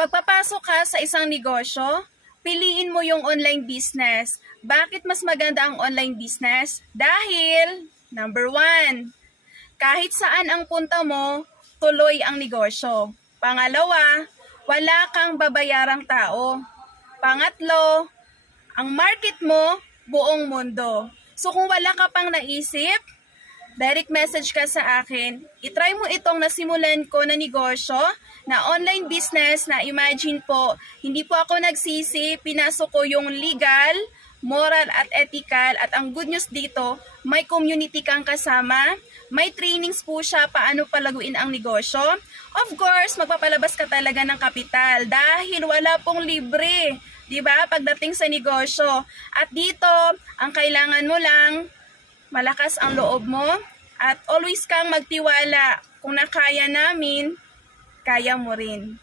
Pagpapasok ka sa isang negosyo, piliin mo yung online business. Bakit mas maganda ang online business? Dahil, number one, kahit saan ang punta mo, tuloy ang negosyo. Pangalawa, wala kang babayarang tao. Pangatlo, ang market mo, buong mundo. So kung wala ka pang naisip, direct message ka sa akin. I-try mo itong nasimulan ko na negosyo, na online business, na imagine po, hindi po ako nagsisi, pinasok ko yung legal, moral at ethical, at ang good news dito, may community kang kasama, may trainings po siya paano palaguin ang negosyo. Of course, magpapalabas ka talaga ng kapital dahil wala pong libre, 'di ba? Pagdating sa negosyo. At dito, ang kailangan mo lang, malakas ang loob mo at always kang magtiwala. Kung nakaya namin, kaya mo rin.